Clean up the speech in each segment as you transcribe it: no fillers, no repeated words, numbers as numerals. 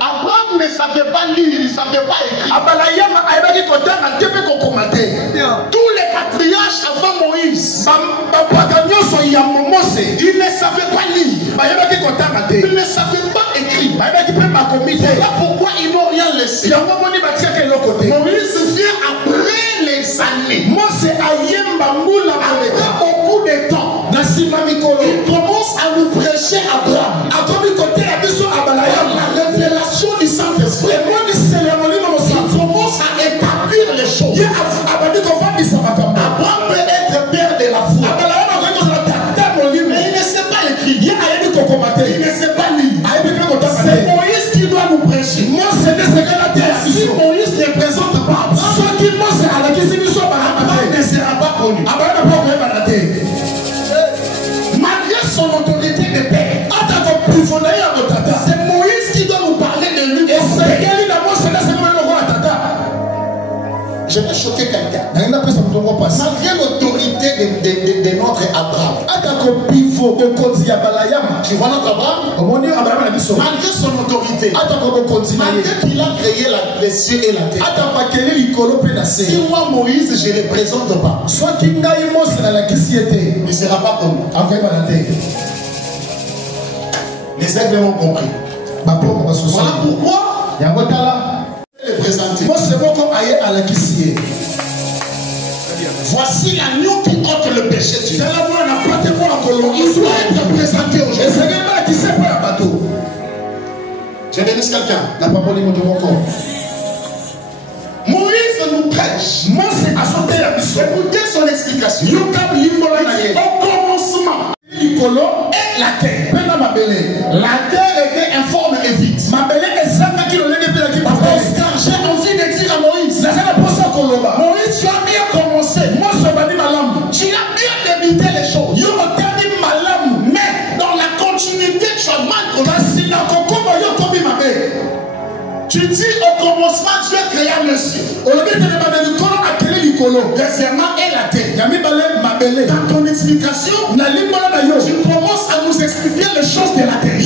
Abraham ne savait pas lire, il ne savait pas écrire. Tous les patriarches avant Moïse, ils ne savaient pas lire, ils ne savaient pas écrire. Voilà pourquoi ils n'ont rien laissé. Moïse vient après les années. Après beaucoup de temps, il commence à nous prêcher Abraham. La révélation du Saint-Esprit. Il commence à établir les choses. Abraham peut être père de la foi. Mais il ne sait pas écrire. Il ne sait pas lire. C'est Moïse qui doit nous prêcher. Si Moïse ne présente pas Abraham, Abraham ne sera pas connu. Malgré son autorité de père, c'est Moïse qui doit nous parler de lui. Je vais choquer quelqu'un. Malgré l'autorité de notre Abraham, tu vois notre Abraham, malgré son autorité, malgré qu'il a créé les cieux et la terre, si moi Moïse je ne les présente pas, il ne sera pas connu. Les aigles ont compris. Voilà pourquoi les présenter. Voici l'agneau qui ôte le péché du monde. Il doit être présenté aujourd'hui. Je bénisse quelqu'un. Moïse nous prêche. Écoutez son explication. Au commencement, la terre. La terre était informe et vide. Car j'ai envie de dire à Moïse, Moïse, tu as bien commencé. Tu as bien débuté les choses. Mais dans la continuité, tu as mal commencé. Tu dis au commencement, Dieu créa le ciel. Deuxièmement, et la terre. Dans ton explication, tu commences à nous expliquer les choses de la terre.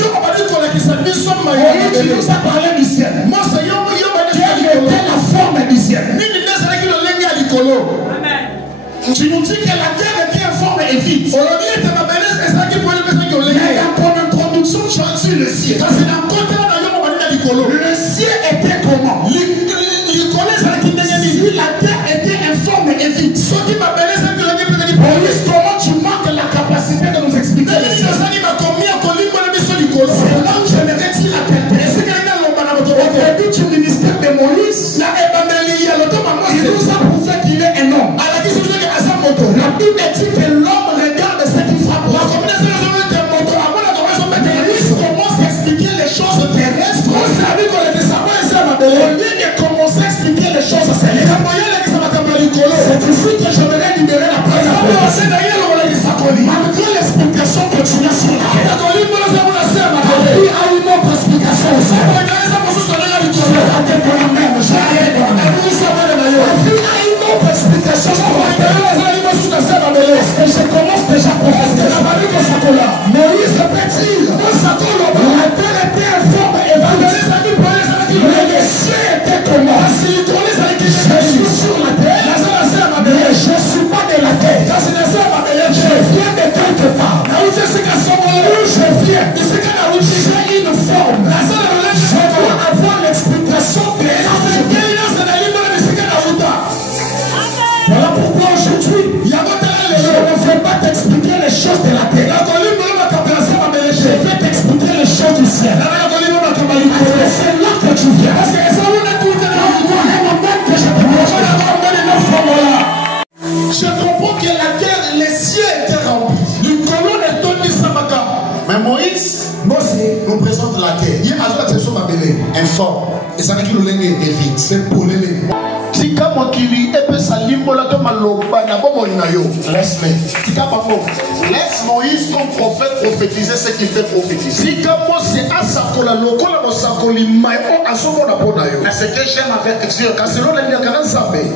Tu nous a parlé du ciel. Quelle était la forme du ciel? Tu nous dis que la terre était informe et vide. Mais pour introduction, tu as dit le ciel. Le ciel était comment? Si la terre était informe et vide, Moïse, comment tu manques la capacité de nous expliquer? C'est là où j'aimerais dire la terre. Au début du ministère de Moïse, il nous a prouvé qu'il est un homme. La Bible dit que l'homme regarde ce qui frappe. Moïse commence à expliquer les choses terrestres. Au lieu de commencer à expliquer les choses célestes, c'est ici que j'aimerais libérer la parole. Malgré l'explication que tu as sur la terre, il y a une autre explication aussi. Et je commence déjà à prophétiser. Moïse peut-il, la terre était informe et vaste. Mais les cieux étaient comment? Je suis sur la terre, mais je ne suis pas de la terre. Je viens de quelque part. Où je viens, j'ai une forme. Je dois avoir l'explication de la terre. Voilà pourquoi aujourd'hui, je ne vais pas t'expliquer les choses de la terre. Je vais t'expliquer les choses du ciel. C'est là que tu viens. Parce que je comprends que la terre, les cieux étaient remplis. Mais Moïse nous présente la terre. Informe. Et ça veut dire qu'il est vide. C'est pour l'aider. Laisse Moïse comme prophète prophétiser ce qu'il fait prophétiser. Mais ce que j'aime avec Dieu,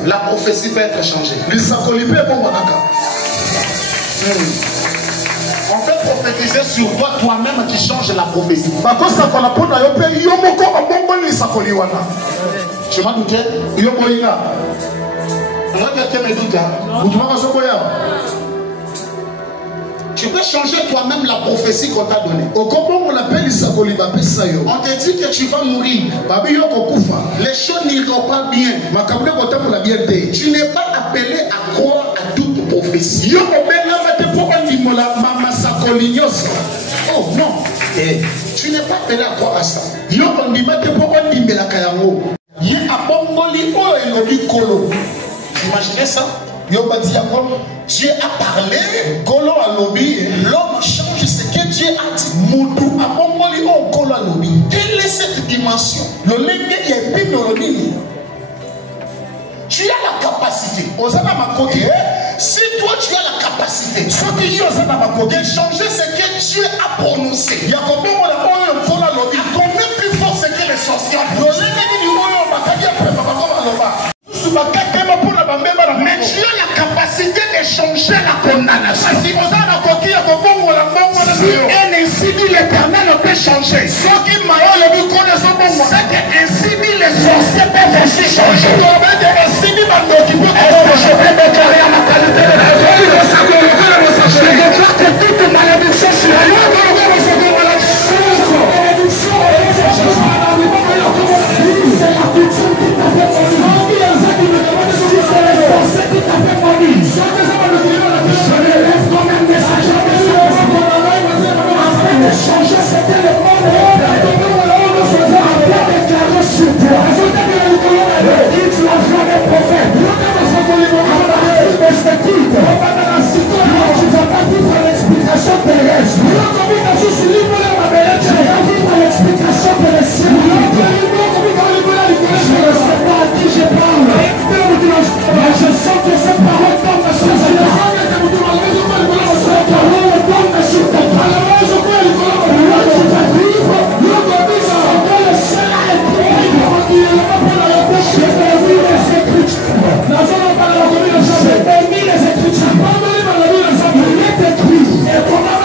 la prophétie peut être changée. On peut prophétiser sur toi-même qui change la prophétie. Je m'en doutais. Tu peux changer toi-même la prophétie qu'on t'a donnée. On te dit que tu vas mourir. Les choses n'iront pas bien. Tu n'es pas appelé à croire à toute prophétie. Oh non. Tu n'es pas appelé à croire à ça. Imaginez ça. Dieu a parlé, l'homme change ce que Dieu a dit. Quelle est cette dimension? Tu as la capacité. Si toi tu as la capacité de changer ce que Dieu a prononcé, à combien plus fort c'est que les sorciers. Mais tu as la capacité de changer la condamnation. Si un ainsi dit l'Éternel peut changer. Ce que ainsi dit les sorciers peuvent aussi changer. Est-ce que je vais déclarer à la qualité de la vie? Je déclare que toute malédiction sur la changer cet élément de sur toi. Tu as fait des prophètes. Tu vas pas vivre l'explication terrestre. Tu vas vivre l'explication de l'esprit. Je ne sais pas à qui je parle. Mais je sens que cette parole tombe sur ta vie. Cette parole tombe sur ta vie. Tu vas vivre. Le ciel a été. J'ai permis les Écritures. J'ai permis les Écritures. Il est écrit. Et comment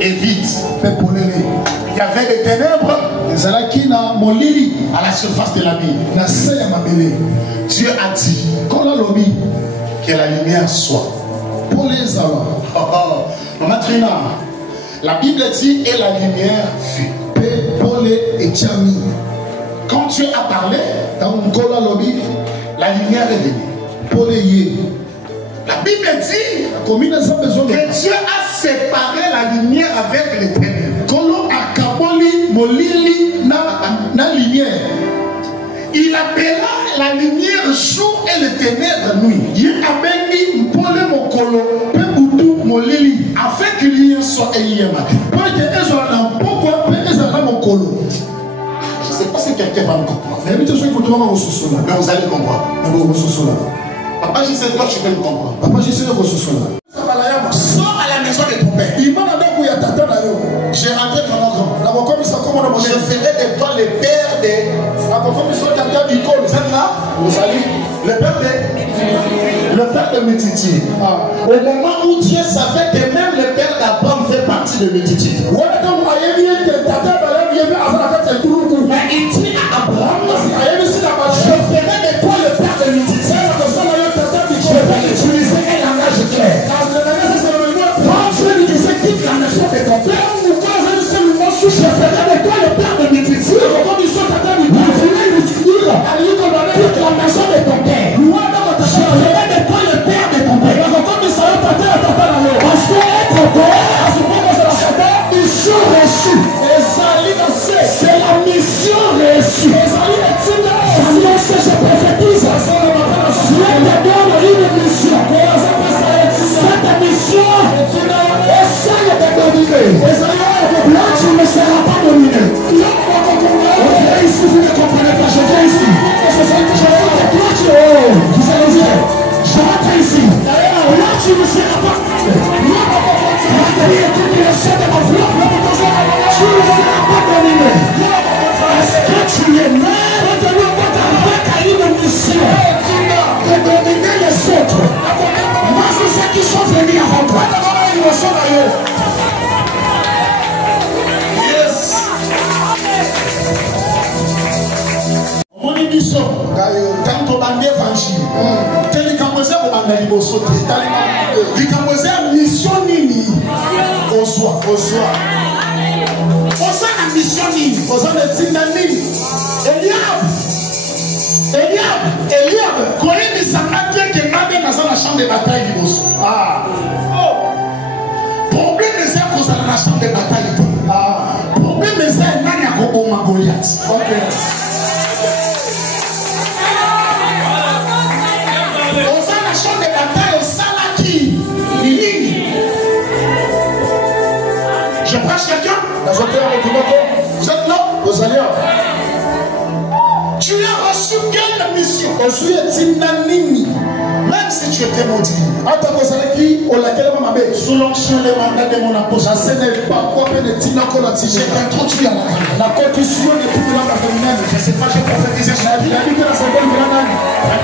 et vide. Il y avait des ténèbres à la surface de la ville. Dieu a dit que la lumière soit. Maman Trina, la Bible dit et la lumière fut. Quand Dieu a parlé, la lumière est venue. La Bible dit que Dieu a séparé la lumière avec les ténèbres. Il appela la lumière jour et les ténèbres nuit. Afin que l'union soit éliée. Je ne sais pas si quelqu'un va me comprendre. Mais vous allez comprendre. Papa, je sais que tu peux me comprendre. Sors à la maison de ton père. J'ai rentré ton oncle. Je ferai de toi le père des. Vous êtes là? Le père de Métitier. Au moment où Dieu savait que même le père d'Abraham fait partie de Métitier. Mais il dit à Abraham, je ferai de toi le père de Métitier. Je vais utiliser un langage clair. Quand je lui disais quitte la maison de ton père, je ferai de toi le père de Métitier. Je voulais lui dire quitte la maison de ton père. Je ferai de toi le père de ton père. Parce que être père, mission reçue. C'est la mission reçue. J'annonce, je prophétise. Dieu te donne une mission. Cette mission, essaye de dominer. Là, tu ne seras pas dominé. Ok, ici, vous ne comprenez pas. Je viens ici. Vous allez dire, je rentre ici. Là, tu ne seras pas. Tu ne seras pas dominé. Parce que tu es né avec une mission de dominer les autres. Moi, c'est ceux qui sont venus avant toi. Yes. Mon émission, quand on va l'évangile, tel qu'on peut faire, on va aller au sauter. Il qu'on peut faire mission nini. Au soir. On sait la mission nini. On sait le signe nini. Eliab, connaît des samadiens qui m'avaient dans la chambre de bataille du boss. Problème c'est que ça dans la chambre de bataille. Problème c'est que nani akoboma Goliath. Je prêche quelqu'un. Vous êtes là? Tu as reçu quelle mission? Même si tu étais maudit, sous l'onction des mandats de mon apôtre, je t'introduis à la je ne sais pas, je prophétisais sur la vie. Mais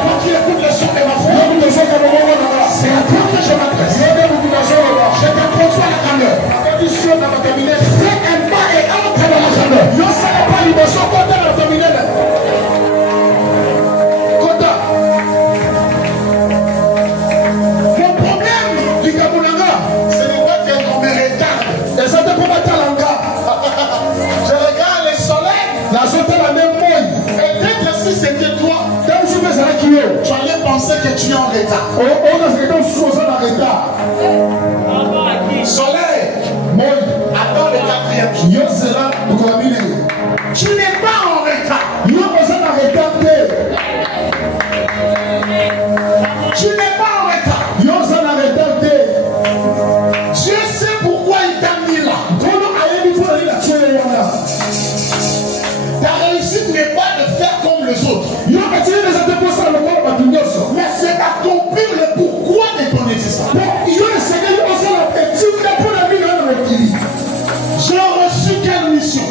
quand tu écoutes le son de ma voix, c'est à toi que je m'adresse. Je t'introduis à la grandeur. Fais un pas et entre dans la grandeur. Ne sais pas l'émotion quand elle a dominé. Tu allais penser que tu es en retard. Soleil, attends le 4e jour. Tu n'es pas en retard. Tu n'es pas en retard. Dieu sait pourquoi il t'a mis là. Ta réussite n'est pas de faire comme les autres. Mais c'est d'accomplir le pourquoi de ton existence. J'ai reçu quelle mission?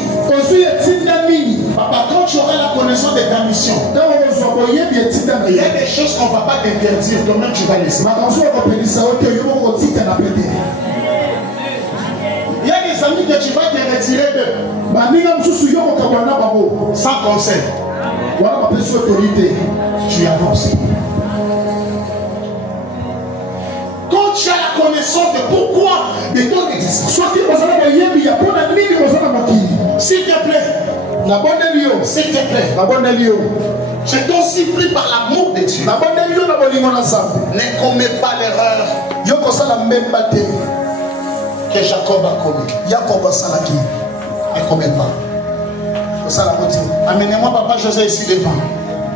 Papa, quand tu auras la connaissance de ta mission, il y a des choses qu'on ne va pas t'interdire, toi-même tu vas laisser. Sans conseil. Tu avances. Quand tu as la connaissance de pourquoi de ton existence, s'il te plaît, s'il te plaît, je t'en supplie par l'amour de Dieu, ne commets pas l'erreur que Jacob a commis. Ne commets pas. Amenez-moi papa José ici devant.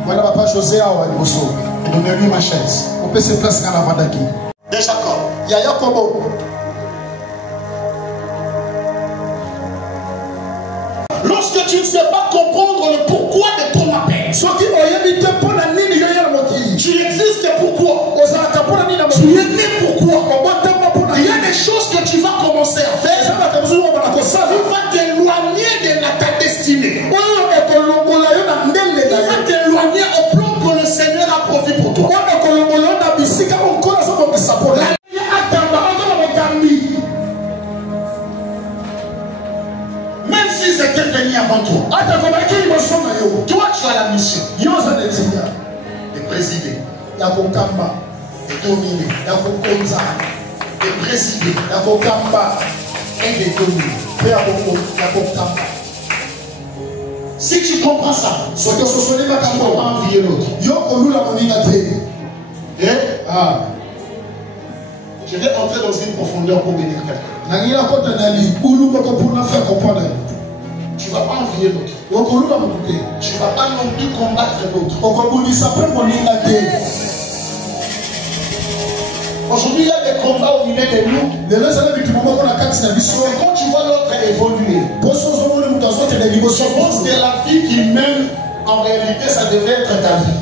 Voilà papa José à Ouabosso. Donnez-lui ma chaise. On peut se placer dans la Vandaki. De Jacob. Il y a Jacob. Lorsque tu ne sais pas comprendre le pourquoi de ton appel, tu existes pourquoi? Tu es né pourquoi? Il y a des choses que tu vas commencer à faire. Tu vas t'éloigner de ta destinée. Tu vas t'éloigner au plan que le Seigneur a prévu pour toi. Même si c'était venu avant toi, toi tu as la mission de présider, de dominer, de présider et de dominer. Si tu comprends ça, tu ne vas pas envier l'autre. Je vais entrer dans une profondeur pour bénir quelqu'un. Tu ne vas pas envier l'autre. Tu ne vas pas non plus combattre l'autre. Aujourd'hui, il y a des combats au milieu de nous. Quand tu vois l'autre évoluer, je pense que la vie qu'il mène, en réalité, ça devait être ta vie.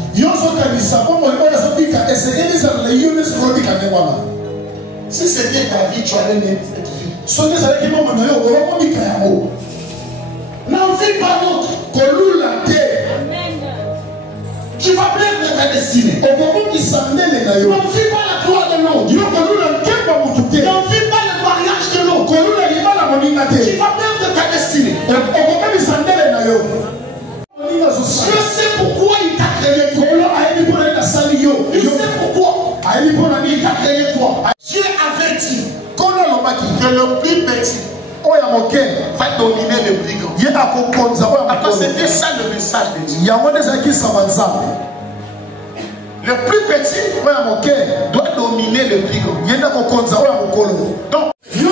Si c'était ta vie, tu allais mettre cette vie. N'en vis pas l'autre. Tu vas perdre ta destinée. N'en vis pas la gloire de l'autre. N'en vis pas le mariage de l'autre. Tu vas perdre ta destinée. Je sais pourquoi il t'a créé toi. Il sait pourquoi il t'a créé toi. Dieu avait dit que le plus petit va dominer le plus grand. Parce que c'était ça le message de Dieu. Le plus petit doit dominer le plus grand. Donc, il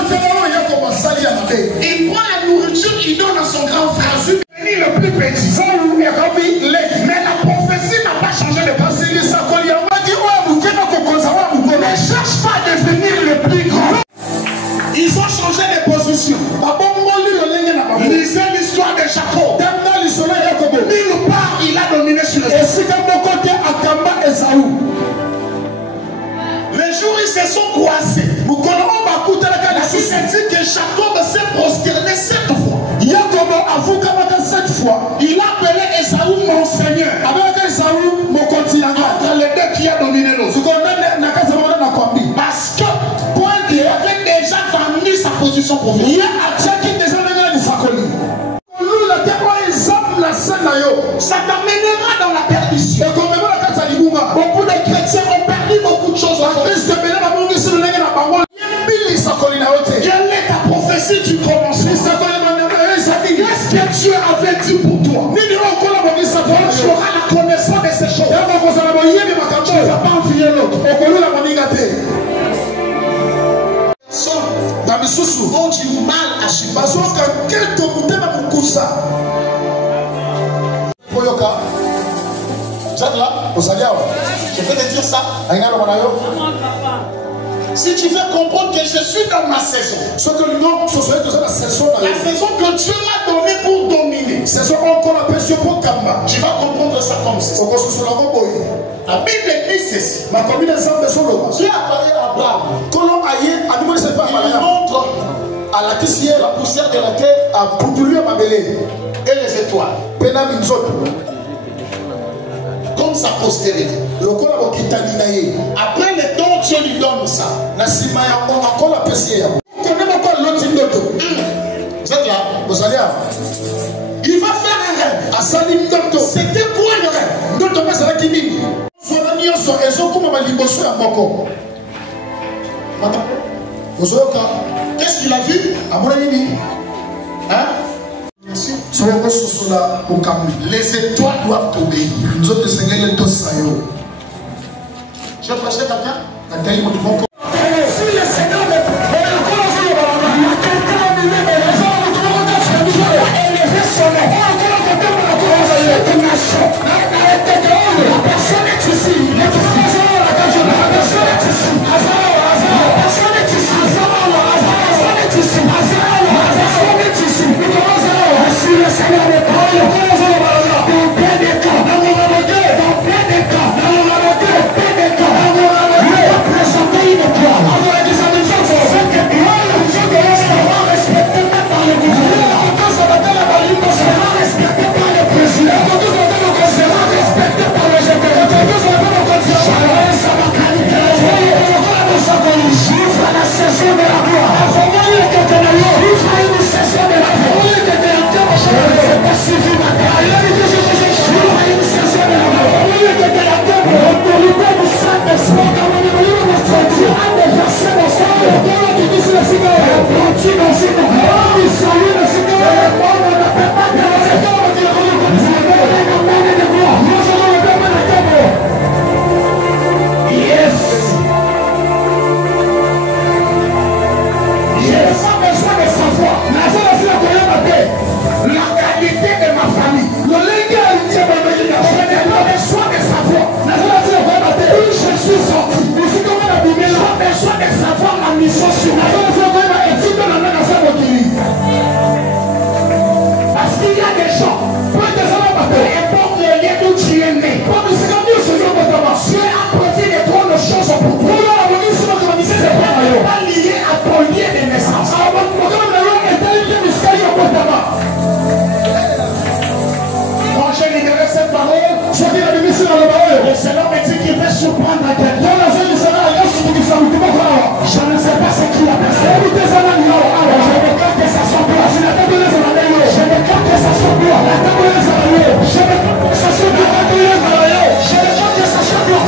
prend la nourriture, il donne à son grand frère. Le plus petit. Mais la prophétie n'a pas changé de passé. Ne cherche pas à devenir le plus grand. Ils ont changé de position. Lisez l'histoire de Jacob. Nulle part il a dominé sur le les jours ils se sont croisés. La dit que Jacob s'est prosterné 7 fois. Il a appelé Esaü mon Seigneur. Entre les deux qui a dominé l'autre. Parce que il avait déjà vendu sa position prophétique. Ça t'amènera dans la perdition. Beaucoup de chrétiens ont perdu beaucoup de choses. Quelle est ta prophétie du commencement? Qu'est-ce que Dieu avait dit pour toi? Tu auras la connaissance de ces choses. Tu ne vas pas envier l'autre. Personne ont du mal à supporter. Vous êtes là? Je vais te dire ça. Si tu veux comprendre que je suis dans ma saison, la saison que Dieu m'a donnée pour dominer, tu vas comprendre ça comme ça. La Bible dit ceci. Dieu a parlé à Abraham. Il montre à la poussière de la terre et les étoiles comme sa postérité. Après le temps, Dieu lui donne ça. Vous êtes là? Il va faire un rêve. C'était quoi le rêve? Qu'est-ce qu'il a vu? Hein? Les étoiles doivent tomber. Je vais prêcher quelqu'un? Si le Seigneur me la personne est ici. La personne est ici. Si le Seigneur me parle, dans plein des cas, il va présenter une étoile. Sera respecté par le gouvernement. Sera respecté par le président. Sera respecté par le général. J'ouvre la saison de la gloire. J'ouvre une saison de la gloire. Je ne sais pas si vous m'attendez. J'ouvre une saison de la gloire. L'autorité du Saint-Esprit sera déversée dans sa gloire. Yes. Je n'ai pas besoin de savoir la qualité de ma famille. Je n'ai pas besoin de savoir où je suis sorti. J'ai besoin de savoir ma mission sur la terre. Parce qu'il y a des gens, peu importe le lieu où tu es né, Dieu a prévu de trop de choses pour toi. Ce n'est pas lié à ton lieu de naissance. Quand j'ai libéré cette parole, le Seigneur me dit qu'il va surprendre quelqu'un. Je ne sais pas ce qu'il a passé. Je déclare que ça soit pur. Je déclare que ça soit pur. Je déclare que ça soit pur. Je déclare que ça soit pur.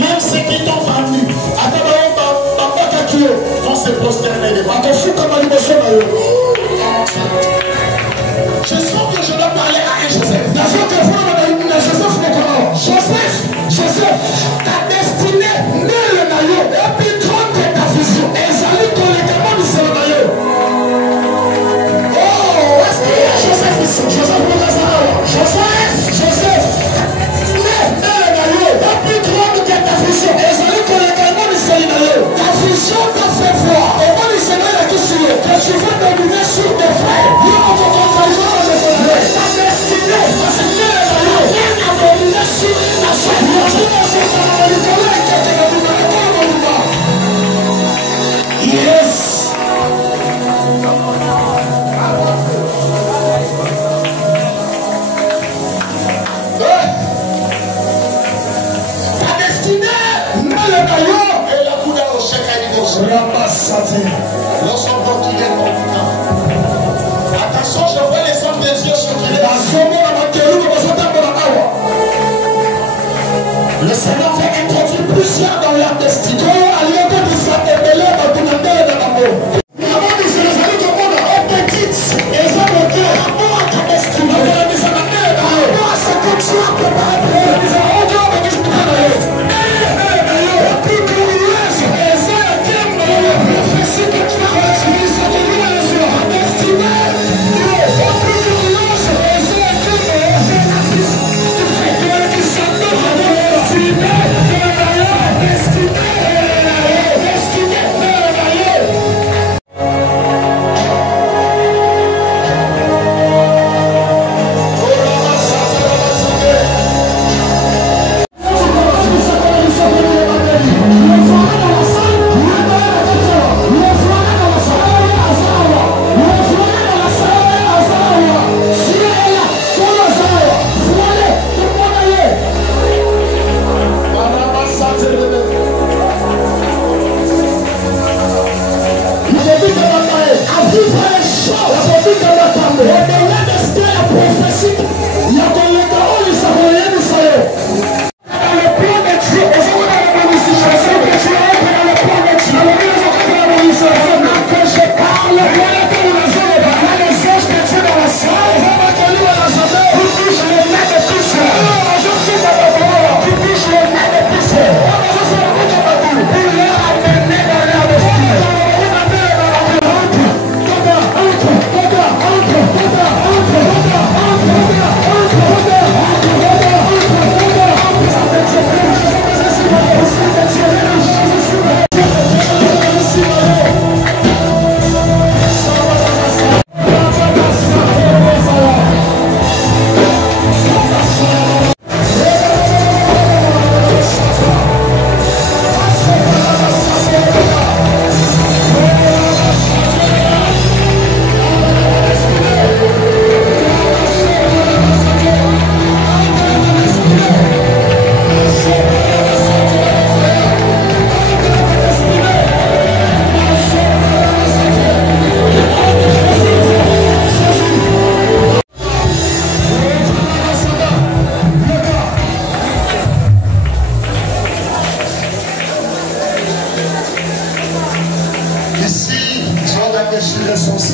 Même ceux qui t'ont vendu, vont se prosterner devant. Je sens que je dois parler à un Joseph. Joseph, ta destinée, n'est le maillot. Et puis trompe ta vision. Et salut ton légalement du Sénégal. Oh, est-ce qu'il y a Joseph ici? Joseph, n'est le maillot. Et puis trompe ta vision. Et salut ton légalement du Sénégal. Ta vision t'a fait voir. Et moi, le Sénégal a dit sur que tu veux dominer sur tes frères. Ta destinée, c'est le maillot. Rien à dominer sur la chaîne. Yes. Ta destinée, mais le maillot et la couleur au chèque anniversaire. Lorsqu'on porte il est confiant. Attention, je vois les hommes des yeux sur qui le Seigneur va introduire plusieurs dans leur destinée.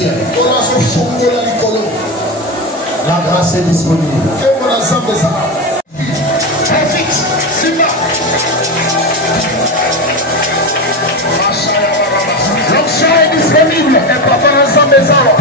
ciel. La grâce est disponible. L'onction est disponible. Et papa ensemble des arbres.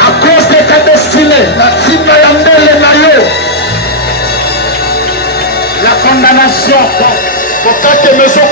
À cause de ta destinée, la cible est le maillot. La condamnation, pour que me sois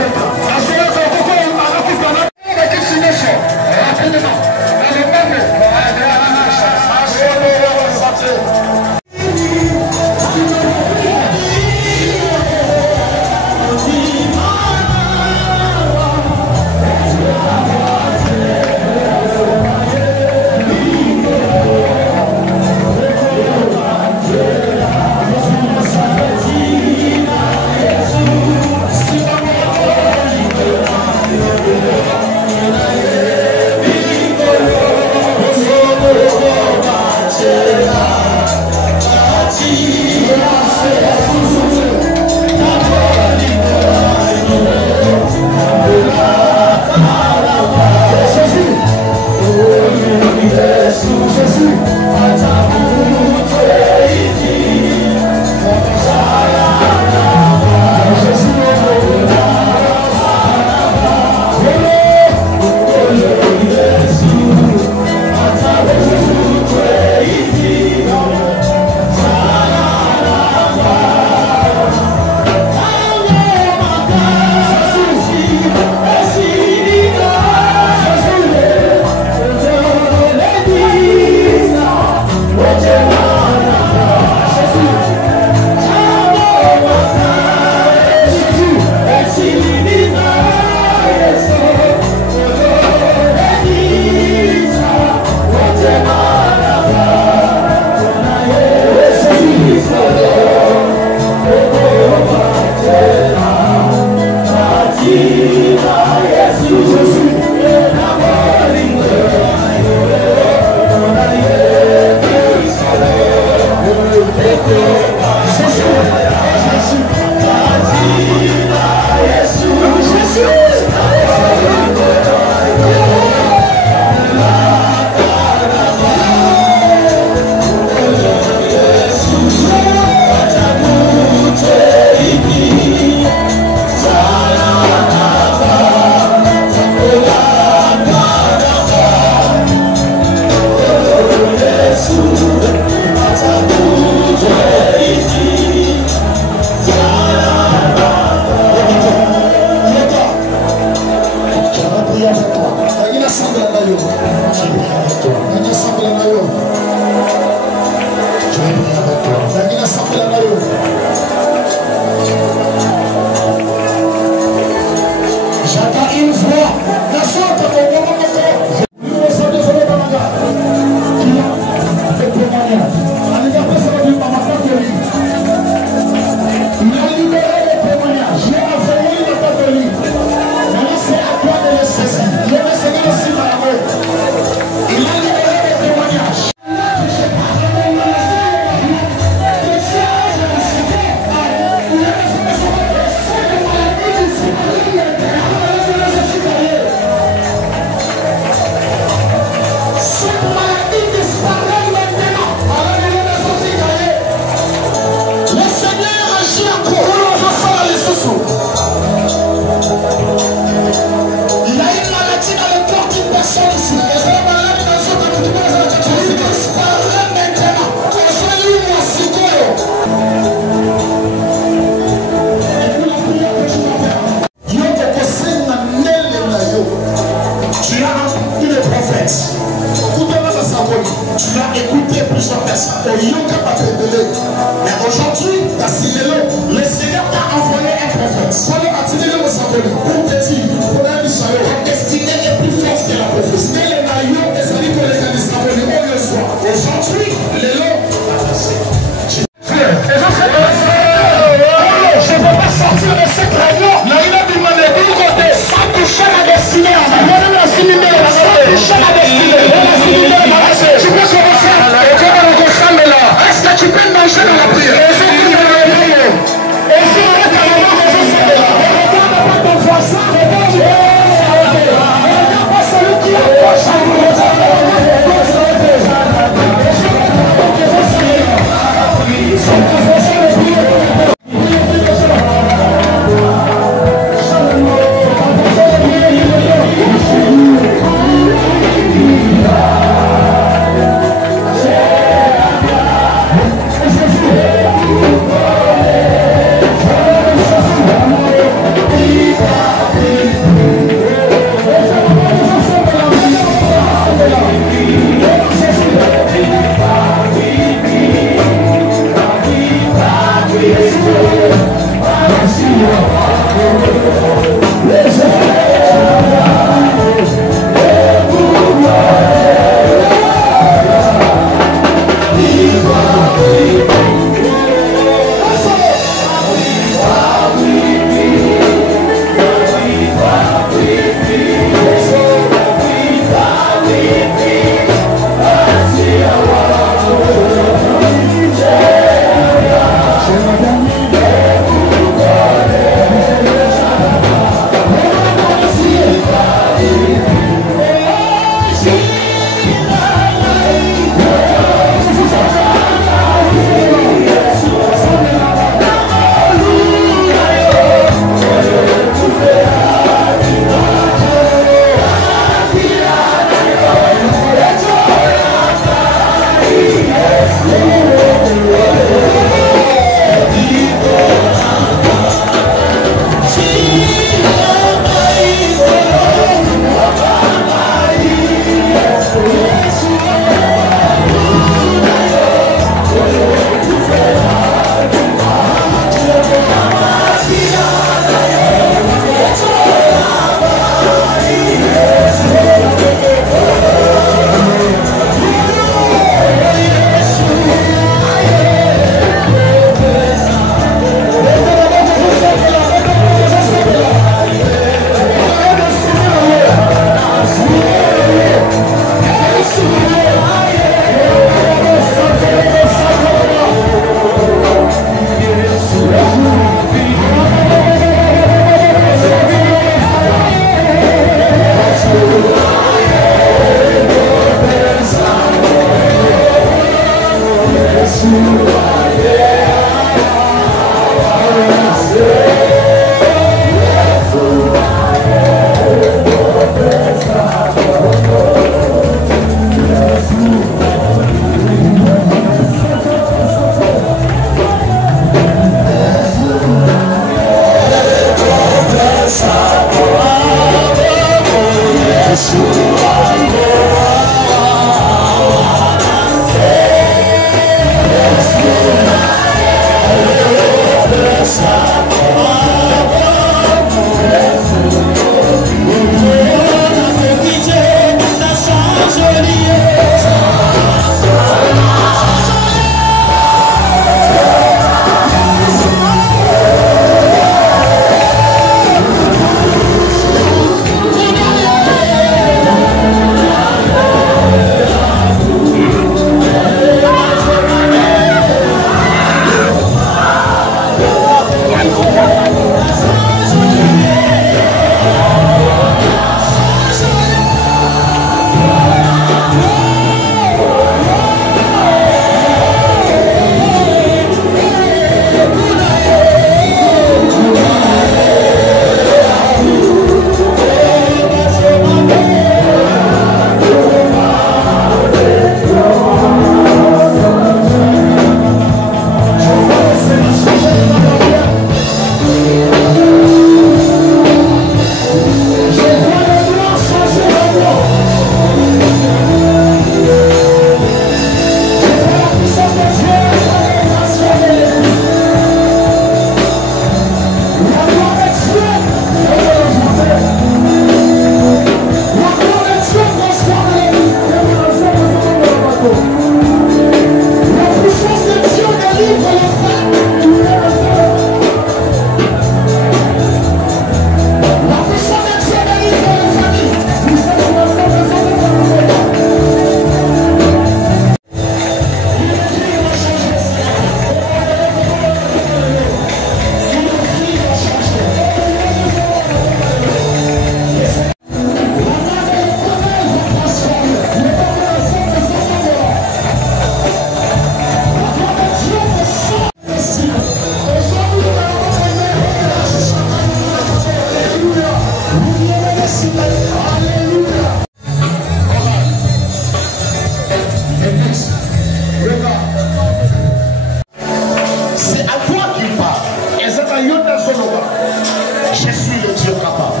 Je suis le Dieu capable.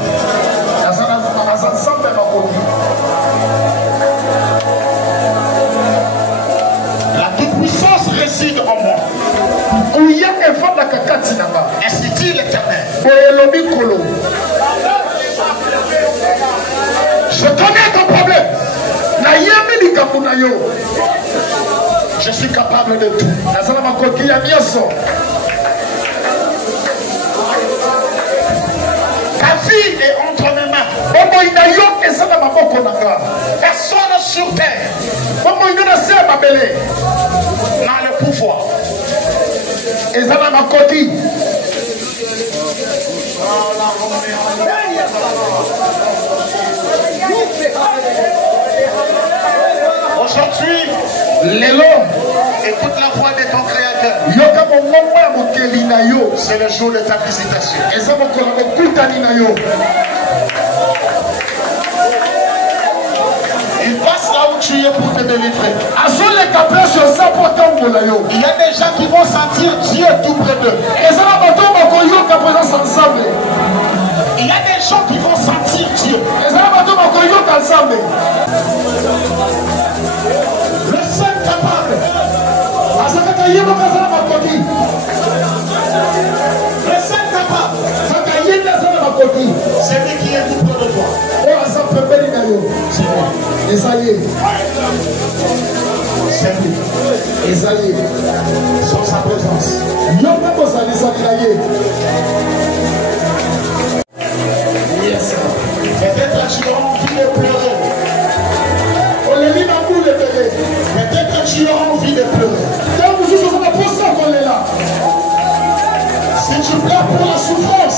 La toute-puissance réside en moi. Ainsi dit l'Éternel. Je connais ton problème. Je suis capable de tout. Ta vie est entre mes mains. Personne sur terre n'a le pouvoir. Aujourd'hui, écoute la voix de ton Créateur. C'est le jour de ta visitation. Il passe là où tu es pour te délivrer. Il y a des gens qui vont sentir Dieu tout près d'eux. Il y a des gens qui vont sentir Dieu. Le seul capable. Le seul capable. C'est lui qui est tout près de toi. C'est lui. Sans sa présence. Peut-être tu as envie de pleurer. Peut-être tu as envie de pleurer. Si tu pleures pour la souffrance,